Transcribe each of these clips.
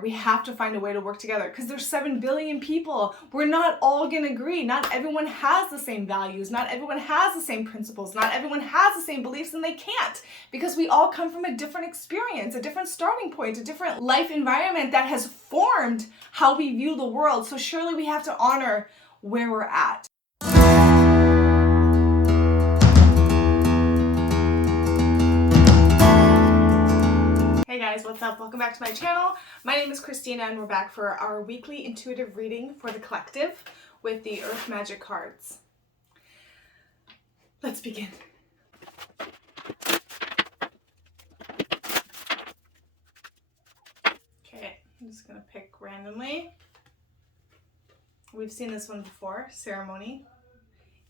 We have to find a way to work together because there's 7 billion people. We're not all going to agree. Not everyone has the same values. Not everyone has the same principles. Not everyone has the same beliefs, and they can't, because we all come from a different experience, a different starting point, a different life environment that has formed how we view the world. So surely we have to honor where we're at. Hey guys, what's up? Welcome back to my channel. My name is Christina and we're back for our weekly intuitive reading for the collective with the Earth Magic cards. Let's begin. Okay, I'm just gonna pick randomly. We've seen this one before. Ceremony.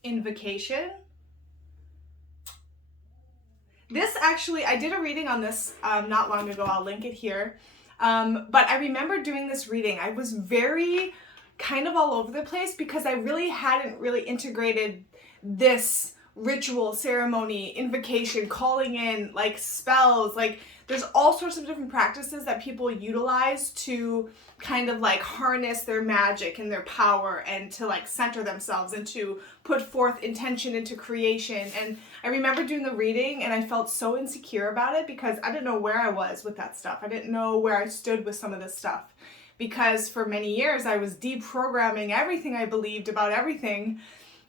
Invocation. This actually, I did a reading on this not long ago. I'll link it here. But I remember doing this reading. I was very kind of all over the place because I really hadn't really integrated this ritual, ceremony, invocation, calling in, like spells. Like there's all sorts of different practices that people utilize to kind of like harness their magic and their power and to like center themselves and to put forth intention into creation. And I remember doing the reading and I felt so insecure about it because I didn't know where I was with that stuff. I didn't know where I stood with some of this stuff because for many years I was deprogramming everything I believed about everything,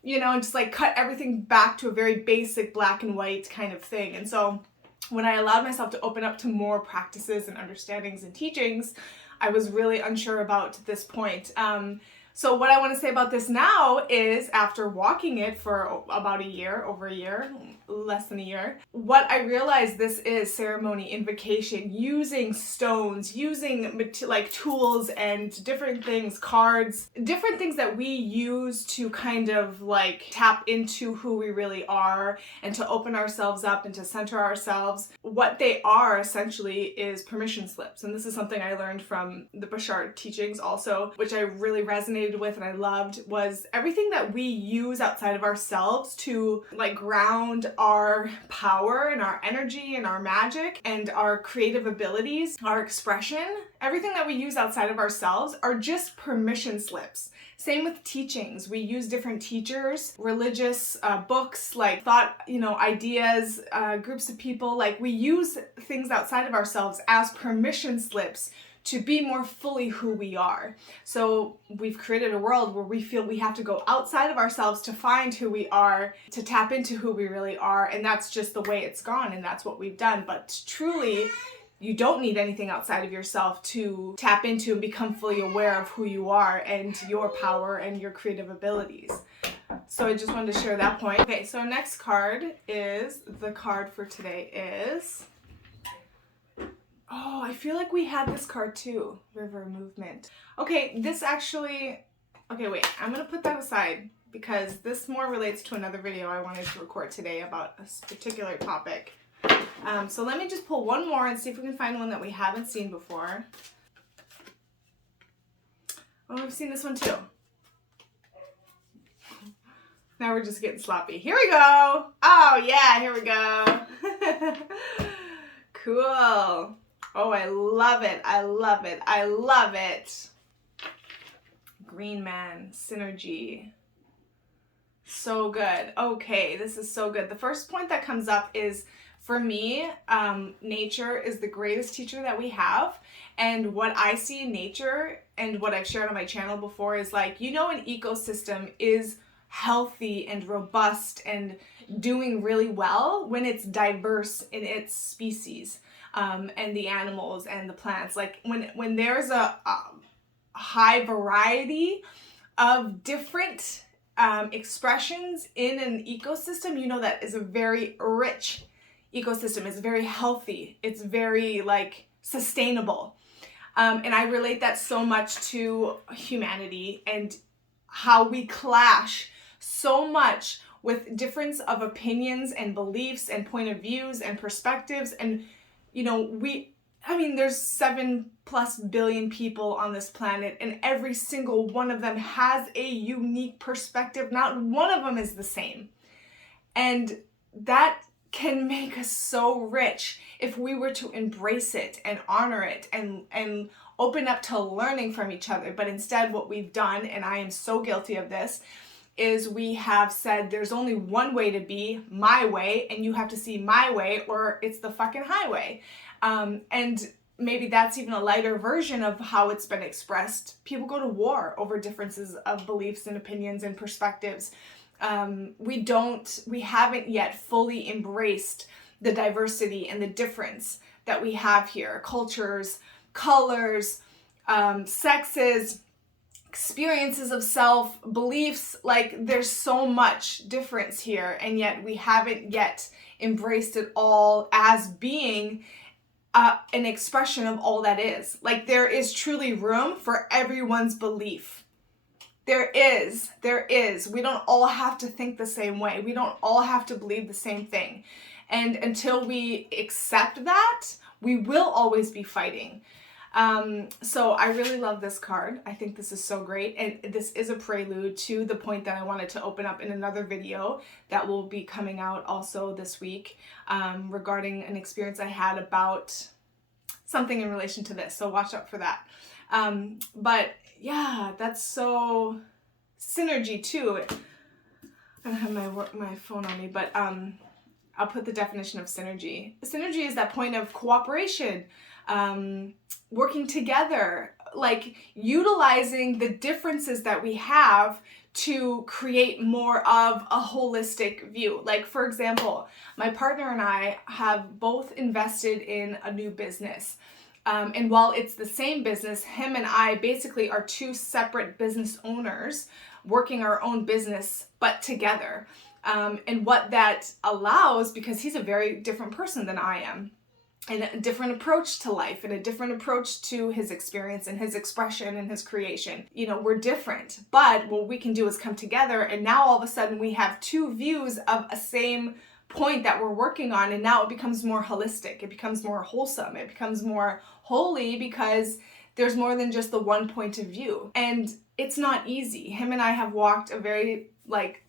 you know, and just like cut everything back to a very basic black and white kind of thing. And so when I allowed myself to open up to more practices and understandings and teachings, I was really unsure about this point. So what I want to say about this now is, after walking it for about a year, over a year, less than a year, what I realized this is ceremony, invocation, using stones, using like tools and different things, cards, different things that we use to kind of like tap into who we really are and to open ourselves up and to center ourselves. What they are essentially is permission slips. And this is something I learned from the Bashar teachings also, which I really resonated with and I loved, was everything that we use outside of ourselves to like ground our power and our energy and our magic and our creative abilities, our expression. Everything that we use outside of ourselves are just permission slips. Same with teachings. We use different teachers, religious books, like thought, ideas, groups of people. Like we use things outside of ourselves as permission slips to be more fully who we are. So we've created a world where we feel we have to go outside of ourselves to find who we are, to tap into who we really are, and that's just the way it's gone, and that's what we've done. But truly, you don't need anything outside of yourself to tap into and become fully aware of who you are and your power and your creative abilities. So I just wanted to share that point. Okay, so next card is, the card for today is, oh, I feel like we had this card too, River Movement. Okay, this actually, okay, wait, I'm gonna put that aside because this more relates to another video I wanted to record today about a particular topic. So let me just pull one more and see if we can find one that we haven't seen before. Oh, we've seen this one too. Now we're just getting sloppy. Here we go. Oh yeah, here we go. Cool. Oh, I love it. I love it. I love it. Green Man, synergy. So good. Okay, this is so good. The first point that comes up is, for me, nature is the greatest teacher that we have. And what I see in nature and what I've shared on my channel before is like, an ecosystem is healthy and robust and doing really well when it's diverse in its species. And the animals and the plants. Like when there's a high variety of different expressions in an ecosystem, that is a very rich ecosystem. It's very healthy. It's very like sustainable. And I relate that so much to humanity and how we clash so much with difference of opinions and beliefs and point of views and perspectives. And there's 7+ billion people on this planet, and every single one of them has a unique perspective. Not one of them is the same. And that can make us so rich if we were to embrace it and honor it and open up to learning from each other. But instead what we've done, and I am so guilty of this, is we have said there's only one way to be, my way, and you have to see my way or it's the fucking highway. And maybe that's even a lighter version of how it's been expressed. People go to war over differences of beliefs and opinions and perspectives. We haven't yet fully embraced the diversity and the difference that we have here. Cultures, colors, sexes, experiences of self, beliefs, like there's so much difference here, and yet we haven't yet embraced it all as being an expression of all that is. Like there is truly room for everyone's belief. There is. We don't all have to think the same way. We don't all have to believe the same thing. And until we accept that, we will always be fighting. So I really love this card. I think this is so great. And this is a prelude to the point that I wanted to open up in another video that will be coming out also this week, regarding an experience I had about something in relation to this. So watch out for that. But yeah, that's so synergy too. I don't have my phone on me, but I'll put the definition of synergy. Synergy is that point of cooperation, working together, like utilizing the differences that we have to create more of a holistic view. Like for example, my partner and I have both invested in a new business. And while it's the same business, him and I basically are two separate business owners working our own business, but together. And what that allows, because he's a very different person than I am, and a different approach to life and a different approach to his experience and his expression and his creation. You know, we're different, but what we can do is come together, and now all of a sudden we have two views of a same point that we're working on, and now it becomes more holistic, it becomes more wholesome, it becomes more holy, because there's more than just the one point of view. And it's not easy. Him and I have walked a very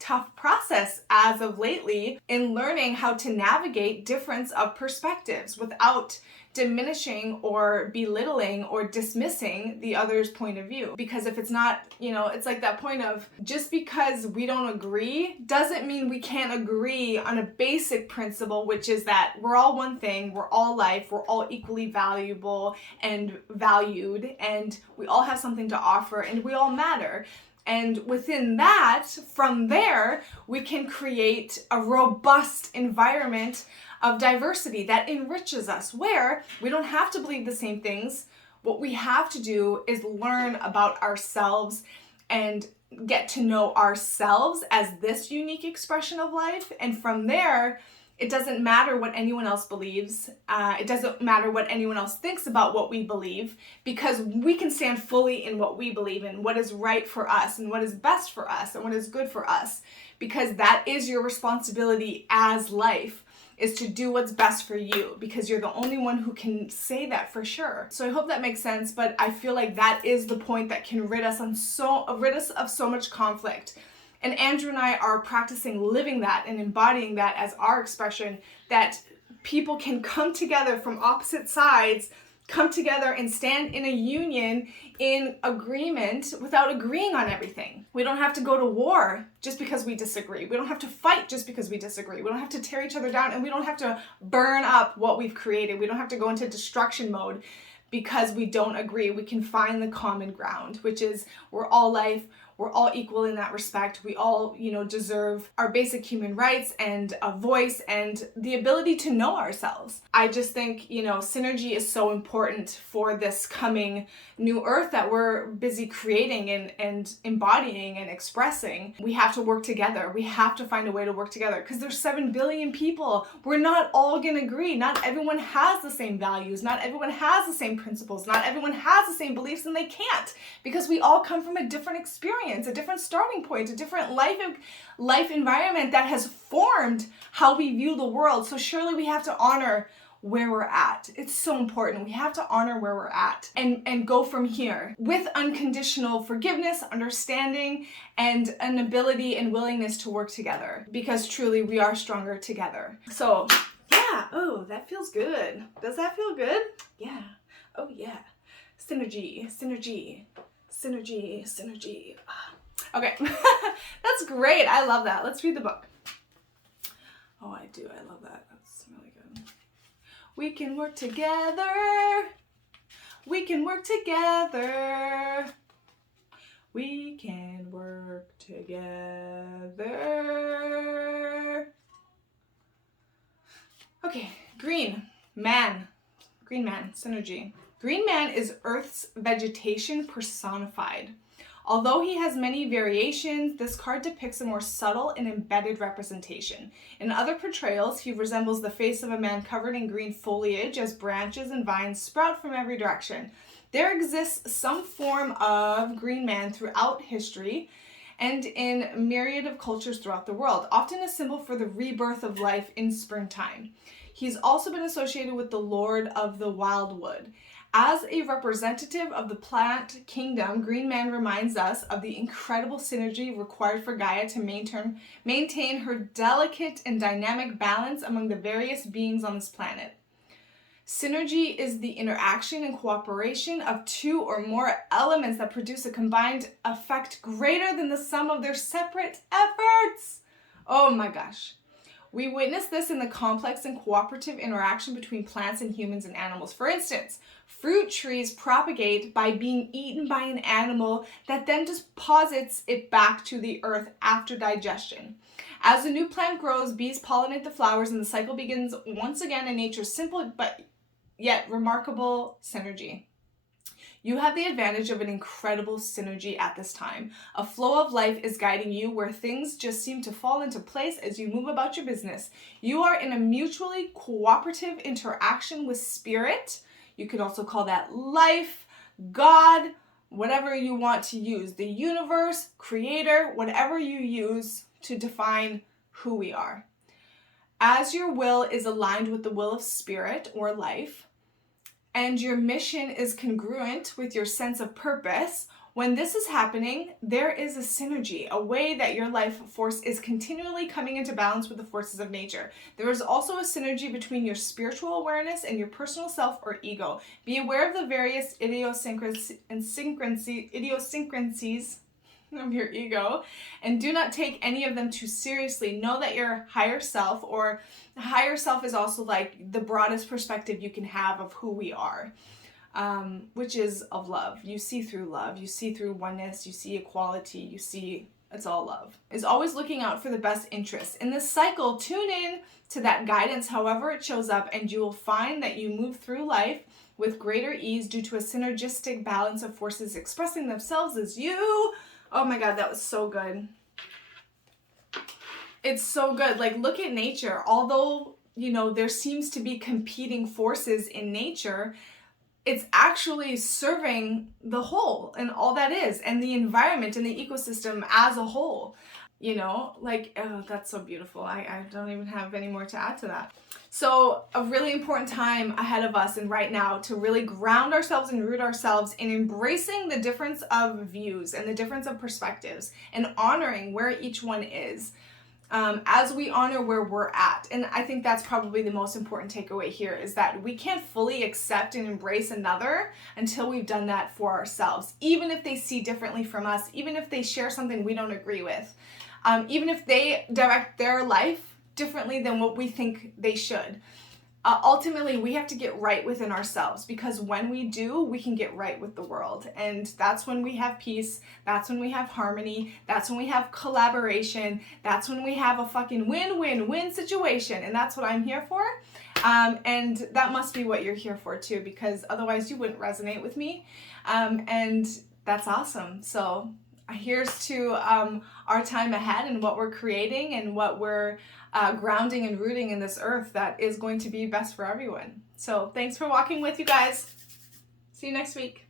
tough process as of lately in learning how to navigate difference of perspectives without diminishing or belittling or dismissing the other's point of view. Because if it's not, it's like that point of just because we don't agree doesn't mean we can't agree on a basic principle, which is that we're all one thing, we're all life, we're all equally valuable and valued, and we all have something to offer, and we all matter. And within that, from there, we can create a robust environment of diversity that enriches us, where we don't have to believe the same things. What we have to do is learn about ourselves and get to know ourselves as this unique expression of life. And from there, it doesn't matter what anyone else believes. It doesn't matter what anyone else thinks about what we believe, because we can stand fully in what we believe in, what is right for us and what is best for us and what is good for us, because that is your responsibility as life, is to do what's best for you, because you're the only one who can say that for sure. So I hope that makes sense, but I feel like that is the point that can rid us of so much conflict. And Andrew and I are practicing living that and embodying that as our expression, that people can come together from opposite sides, come together and stand in a union, in agreement, without agreeing on everything. We don't have to go to war just because we disagree. We don't have to fight just because we disagree. We don't have to tear each other down, and we don't have to burn up what we've created. We don't have to go into destruction mode because we don't agree. We can find the common ground, which is we're all life. We're all equal in that respect. We all, deserve our basic human rights and a voice and the ability to know ourselves. I just think, synergy is so important for this coming new earth that we're busy creating and embodying and expressing. We have to work together. We have to find a way to work together, because there's 7 billion people. We're not all going to agree. Not everyone has the same values. Not everyone has the same principles. Not everyone has the same beliefs, and they can't, because we all come from a different experience, a different starting point, a different life environment that has formed how we view the world. So surely we have to honor where we're at. It's so important. We have to honor where we're at and go from here with unconditional forgiveness, understanding, and an ability and willingness to work together, because truly we are stronger together. So yeah, oh, that feels good. Does that feel good? Yeah. Oh yeah. Synergy, synergy, synergy, synergy. Okay, that's great. I love that. Let's read the book. Oh, I do. I love that. That's really good. We can work together. We can work together. We can work together. Okay, green man, synergy. Green man is Earth's vegetation personified. Although he has many variations, this card depicts a more subtle and embedded representation. In other portrayals, he resembles the face of a man covered in green foliage as branches and vines sprout from every direction. There exists some form of green man throughout history and in a myriad of cultures throughout the world, often a symbol for the rebirth of life in springtime. He's also been associated with the Lord of the Wildwood. As a representative of the plant kingdom, Green Man reminds us of the incredible synergy required for Gaia to maintain her delicate and dynamic balance among the various beings on this planet. Synergy is the interaction and cooperation of two or more elements that produce a combined effect greater than the sum of their separate efforts. Oh my gosh. We witness this in the complex and cooperative interaction between plants and humans and animals. For instance, fruit trees propagate by being eaten by an animal that then deposits it back to the earth after digestion. As a new plant grows, bees pollinate the flowers and the cycle begins once again in nature's simple but yet remarkable synergy. You have the advantage of an incredible synergy at this time. A flow of life is guiding you where things just seem to fall into place as you move about your business. You are in a mutually cooperative interaction with spirit. You could also call that life, God, whatever you want to use. The universe, creator, whatever you use to define who we are. As your will is aligned with the will of spirit or life, and your mission is congruent with your sense of purpose, when this is happening, there is a synergy, a way that your life force is continually coming into balance with the forces of nature. There is also a synergy between your spiritual awareness and your personal self or ego. Be aware of the various idiosyncrasies of your ego, and do not take any of them too seriously. Know that your higher self, or higher self is also like the broadest perspective you can have of who we are, which is of love. You see through love, you see through oneness, you see equality, you see it's all love. Is always looking out for the best interests. In this cycle, tune in to that guidance however it shows up, and you will find that you move through life with greater ease due to a synergistic balance of forces expressing themselves as you. Oh my God, that was so good. It's so good. Like, look at nature. Although, you know, there seems to be competing forces in nature, it's actually serving the whole and all that is, and the environment and the ecosystem as a whole. You know, like, oh, that's so beautiful. I don't even have any more to add to that. So a really important time ahead of us and right now to really ground ourselves and root ourselves in embracing the difference of views and the difference of perspectives and honoring where each one is, as we honor where we're at. And I think that's probably the most important takeaway here, is that we can't fully accept and embrace another until we've done that for ourselves, even if they see differently from us, even if they share something we don't agree with, even if they direct their life differently than what we think they should. Ultimately, we have to get right within ourselves, because when we do, we can get right with the world. And that's when we have peace. That's when we have harmony. That's when we have collaboration. That's when we have a fucking win-win-win situation. And that's what I'm here for. And that must be what you're here for too, because otherwise you wouldn't resonate with me. And that's awesome. So here's to our time ahead and what we're creating and what we're grounding and rooting in this earth that is going to be best for everyone. So thanks for walking with you guys. See you next week.